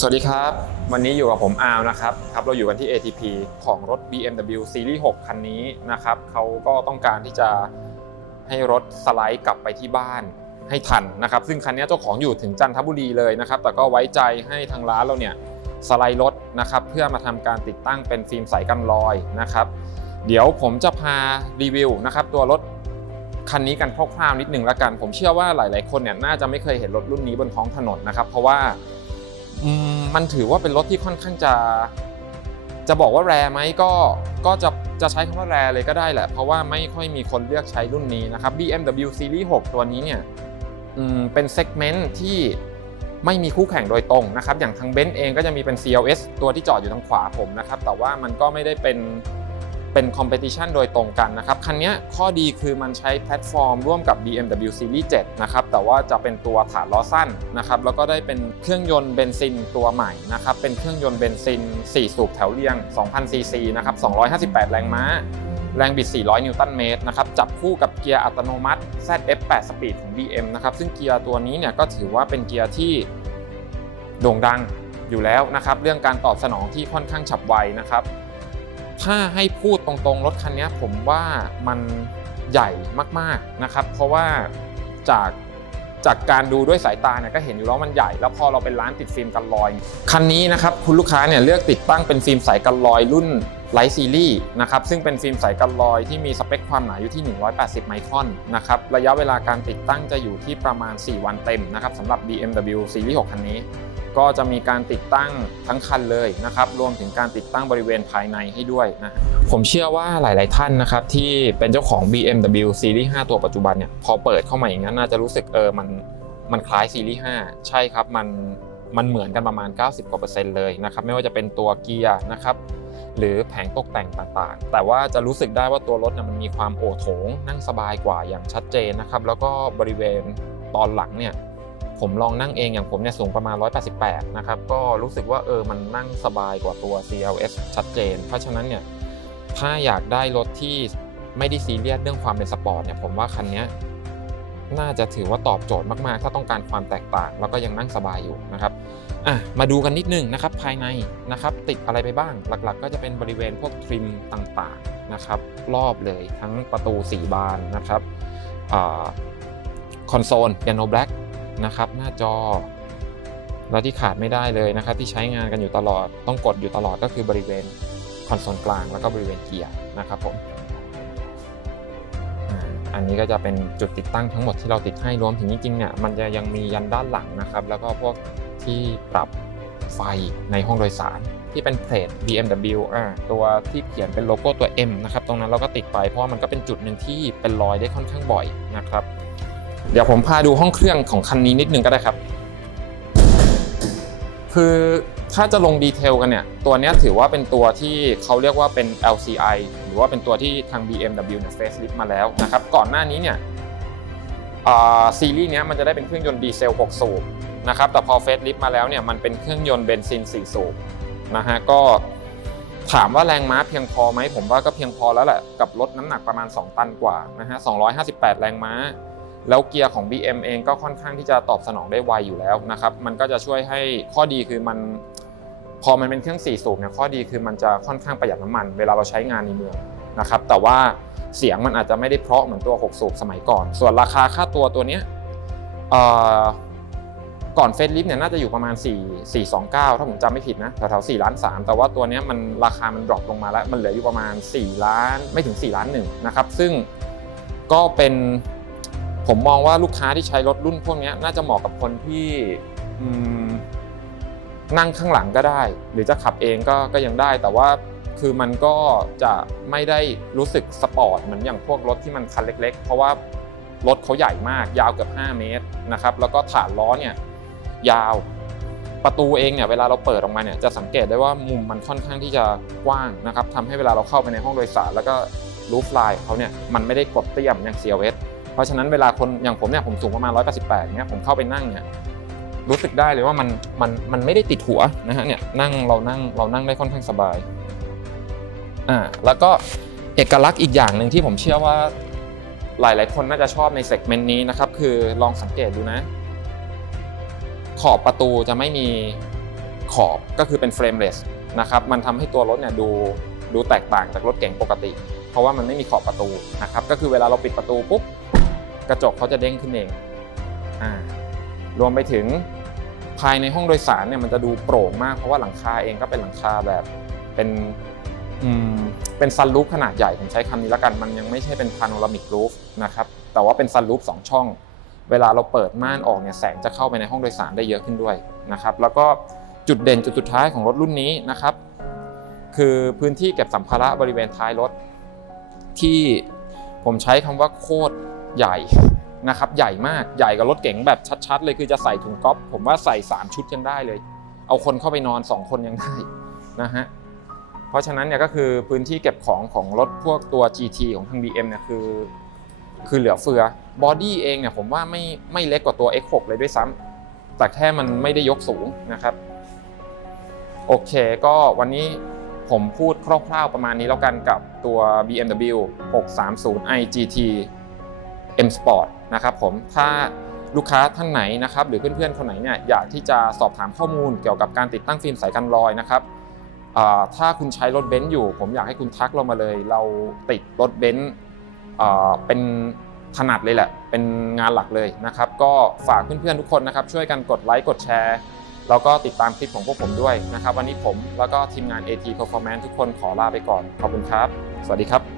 สวัสดีครับ วันนี้อยู่กับผมอาร์มนะครับครับเราอยู่กันที่ ATP ของรถ BMW Series 6 คันนี้นะครับเขาก็ต้องการที่จะให้รถสไลด์กลับไปที่บ้านให้ทันนะครับ ซึ่งคันนี้เจ้าของอยู่ถึงจันทบุรีเลยนะครับ แต่ก็ไว้ใจให้ทางร้านเราเนี่ยสไลด์รถนะครับ เพื่อมาทำการติดตั้งเป็นฟิล์มใสกันรอยนะครับ เดี๋ยวผมจะพารีวิวนะครับตัวรถคันนี้กันคร่าวๆนิดหนึ่งละกัน ผมเชื่อว่าหลาย ๆ คนเนี่ยน่าจะไม่เคยเห็นรถรุ่นนี้บนท้องถนนนะครับ เพราะว่า มันถือว่าเป็นรถที่ค่อนข้างจะ จะบอกว่าแรไหมก็ก็จะจะใช้คำว่าแรเลยก็ได้แหละ เพราะว่าไม่ค่อยมีคนเลือกใช้รุ่นนี้นะครับ BMW Series 6 ตัวนี้เนี่ยเป็นเซกเมนต์ที่ไม่มีคู่แข่งโดยตรงนะครับ อย่างทางเบนซ์เองก็จะมีเป็น CLS ตัวที่จอดอยู่ทางขวาผมนะครับ แต่ว่ามันก็ไม่ได้เป็น เป็นคอมเพติชันโดยตรงกันนะครับ คันนี้ข้อดีคือมันใช้แพลตฟอร์มร่วมกับ BMW Series 7นะครับ แต่ว่าจะเป็นตัวฐานล้อสั้นนะครับ แล้วก็ได้เป็นเครื่องยนต์เบนซินตัวใหม่นะครับ เป็นเครื่องยนต์เบนซิน 4 สูบแถวเรียง 2,000 ซีซีนะครับ 258 แรงม้า แรงบิด 400 นิวตันเมตรนะครับ จับคู่กับเกียร์อัตโนมัติ ZF8 Speed ของ BM นะครับ ซึ่งเกียร์ตัวนี้เนี่ยก็ถือว่าเป็นเกียร์ที่โด่งดังอยู่แล้วนะครับ เรื่องการตอบสนองที่ค่อนข้างฉับไวนะครับ ถ้าให้พูดตรงๆ รถคันนี้ผมว่ามันใหญ่มากๆนะครับ เพราะว่าจากจากการดูด้วยสายตาเนี่ยก็เห็นอยู่แล้วมันใหญ่ แล้วพอเราเป็นร้านติดฟิล์มกันรอย คันนี้นะครับคุณลูกค้าเนี่ยเลือกติดตั้งเป็นฟิล์มใสกันรอยรุ่นไลท์ซีรีส์นะครับซึ่งเป็นฟิล์มใสกันรอยที่มีสเปคความหนาอยู่ที่ 180 ไมครอนนะครับระยะเวลาการติดตั้งจะอยู่ที่ประมาณ 4 วันเต็มนะครับสำหรับ BMW Series 6คันนี้ ก็จะมีการติดตั้งทั้งคันเลยนะครับ รวมถึงการติดตั้งบริเวณภายในให้ด้วยนะผมเชื่อว่าหลาย ๆ ท่านนะครับที่เป็นเจ้าของ BMW Series 5 ตัวปัจจุบันเนี่ยพอเปิดเข้ามาอย่างนั้นน่าจะรู้สึกเออมันมันคล้าย Series 5 ใช่ครับมันมันเหมือนกันประมาณ 90กว่าเปอร์เซ็นต์เลยนะครับไม่ว่าจะเป็นตัวเกียร์นะครับหรือแผงตกแต่งต่างๆ แต่ว่าจะรู้สึกได้ว่าตัวรถเนี่ยมันมีความโอโถงนั่งสบายกว่าอย่างชัดเจนนะครับแล้วก็บริเวณตอนหลังเนี่ย ผมลองนั่งเองอย่างผมเนี่ยสูงประมาณ 188 นะครับ ก็รู้สึกว่าเออมันนั่งสบายกว่าตัว CLS ชัดเจน เพราะฉะนั้นเนี่ยถ้าอยากได้รถที่ไม่ได้ซีเรียสเรื่องความเป็นสปอร์ตเนี่ยผมว่าคันนี้น่าจะถือว่าตอบโจทย์มาก ๆ ถ้าต้องการความแตกต่าง แล้วก็ยังนั่งสบายอยู่นะครับอะมาดูกันนิดนึงนะครับภายในนะครับติดอะไรไปบ้าง หลักๆ ก็จะเป็นบริเวณพวกทริมต่างๆนะครับรอบเลยทั้งประตู 4 บานนะครับคอนโซลเปียโนแบล็ก นะครับ หน้าจอ แล้วที่ขาดไม่ได้เลยนะครับ ที่ใช้งานกันอยู่ตลอดต้องกดอยู่ตลอดก็คือบริเวณคอนโซลกลางแล้วก็บริเวณเกียร์นะครับผมอันนี้ก็จะเป็นจุดติดตั้งทั้งหมดที่เราติดให้รวมถึงจริงๆเนี่ยมันจะยังมียันด้านหลังนะครับ แล้วก็พวกที่ปรับไฟในห้องโดยสารที่เป็นเพลท BMW อ่าตัวที่เขียนเป็นโลโก้ตัว M นะครับ ตรงนั้นเราก็ติดไปเพราะว่ามันก็เป็นจุดหนึ่งที่เป็นรอยได้ค่อนข้างบ่อยนะครับ เดี๋ยวผมพาดูห้องเครื่องของคันนี้นิดนึงก็ได้ครับ คือถ้าจะลงดีเทลกันเนี่ย ตัวนี้ถือว่าเป็นตัวที่เขาเรียกว่าเป็น LCI หรือว่าเป็นตัวที่ทาง BMW เนี่ย facelift มาแล้วนะครับ ก่อนหน้านี้เนี่ยซีรีส์นี้มันจะได้เป็นเครื่องยนต์ดีเซล 6 สูบนะครับ แต่พอ facelift มาแล้วเนี่ย มันเป็นเครื่องยนต์เบนซิน 4 สูบนะฮะ ก็ถามว่าแรงม้าเพียงพอไหม ผมว่าก็เพียงพอแล้วแหละ กับรถน้ำหนักประมาณ 2 ตันกว่านะฮะ 258 แรงม้า แล้วเกียร์ของ BM เองก็ค่อนข้างที่จะตอบสนองได้ไวอยู่แล้วนะครับ มันก็จะช่วยให้ข้อดีคือมัน พอมันเป็นเครื่อง4สูบเนี่ยข้อดีคือมันจะค่อนข้างประหยัดน้ำมัน เวลาเราใช้งานในเมืองนะครับ แต่ว่าเสียงมันอาจจะไม่ได้เพราะเหมือนตัว 6 สูบสมัยก่อน ส่วนราคาค่าตัวตัวเนี้ยก่อนเฟซลิฟเนี่ยน่าจะอยู่ประมาณ 4 429 ถ้าผมจำไม่ผิดนะแถวๆ4ล้าน3แต่ว่าตัวนี้มันราคามันดรอปลงมาแล้ว มันเหลืออยู่ประมาณ 4 ล้านไม่ถึง 4 ล้านหนึ่งนะครับ ซึ่งก็เป็น ผมมองว่าลูกค้าที่ใช้รถรุ่นพวกนี้น่าจะเหมาะกับคนที่นั่งข้างหลังก็ได้ หรือจะขับเองก็ก็ยังได้ แต่ว่าคือมันก็จะไม่ได้รู้สึกสปอร์ตเหมือนอย่างพวกรถที่มันคันเล็ก ๆ เพราะว่ารถเขาใหญ่มากยาวเกือบ 5 เมตรนะครับแล้วก็ฐานล้อเนี่ยยาวประตูเองเนี่ยเวลาเราเปิดออกมาเนี่ยจะสังเกตได้ว่ามุมมันค่อนข้างที่จะกว้างนะครับทำให้เวลาเราเข้าไปในห้องโดยสาร แล้วก็รูฟลายเขาเนี่ยมันไม่ได้กดเตี้ยมอย่าง CLS เพราะฉะนั้นเวลาคนอย่างผมเนี่ยผมสูงประมาณ 188เนี่ยผมเข้าไปนั่งเนี่ยรู้สึกได้เลยว่ามันมันมันไม่ได้ติดหัวนะฮะเนี่ยนั่งเรานั่งเรานั่งได้ค่อนข้างสบายอ่าแล้วก็เอกลักษณ์อีกอย่างหนึ่งที่ผมเชื่อว่าหลาย ๆ คนน่าจะชอบในเซกเมนต์นี้นะครับคือลองสังเกตดูนะ ขอบประตูจะไม่มีขอบก็คือเป็นเฟรมเลสนะครับมันทำให้ตัวรถเนี่ยดูดูแตกต่างจากรถเก๋งปกติ เพราะว่ามันไม่มีขอบประตูนะครับก็คือเวลาเราปิดประตูปุ๊บ กระจกเขาจะเด้งขึ้นเองอ่ารวมไปถึงภายในห้องโดยสารเนี่ยมันจะดูโปร่งมากเพราะว่าหลังคาเองก็เป็นหลังคาแบบเป็นเป็นซันรูฟขนาดใหญ่ผมใช้คำนี้แล้วกันมันยังไม่ใช่เป็นพาโนรามิกรูฟนะครับแต่ว่าเป็นซันรูฟสองช่อง เวลาเราเปิดม่านออกเนี่ยแสงจะเข้าไปในห้องโดยสารได้เยอะขึ้นด้วยนะครับแล้วก็จุดเด่นจุดสุดท้ายของรถรุ่นนี้นะครับคือพื้นที่เก็บสัมภาระบริเวณท้ายรถ ที่ผมใช้คำว่าโคตร ใหญ่นะครับใหญ่มากใหญ่กว่ารถเก๋งแบบชัดๆเลยคือจะใส่ถุงก๊อฟผมว่าใส่ 3 ชุดยังได้เลย เอาคนเข้าไปนอน 2 คนยังได้นะฮะเพราะฉะนั้นเนี่ยก็คือพื้นที่เก็บของของรถพวกตัว GT ของทาง BM เนี่ยคือ คือเหลือเฟือบอดี้เองเนี่ยผมว่าไม่ไม่เล็กกว่าตัว X6 เลยด้วยซ้ำแต่แค่มันไม่ได้ยกสูงนะครับโอเคก็วันนี้ผมพูดคร่าวๆประมาณนี้แล้วกันกับตัว BMW 630 iGT M Sport นะครับผมถ้าลูกค้าท่านไหนนะครับหรือเพื่อนๆคนไหนเนี่ยอยากที่จะสอบถามข้อมูลเกี่ยวกับการติดตั้งฟิล์มใสกันรอยนะครับถ้าคุณใช้รถเบนซ์อยู่ ผมอยากให้คุณทักเรามาเลย เราติดรถเบนซ์เป็นถนัดเลยแหละ เป็นงานหลักเลยนะครับ ก็ฝากเพื่อนๆทุกคนนะครับ ช่วยกันกดไลค์กดแชร์แล้วก็ติดตามคลิปของพวกผมด้วยนะครับ วันนี้ผมแล้วก็ทีมงาน AT Performance ทุกคนขอลาไปก่อน ขอบคุณครับ สวัสดีครับ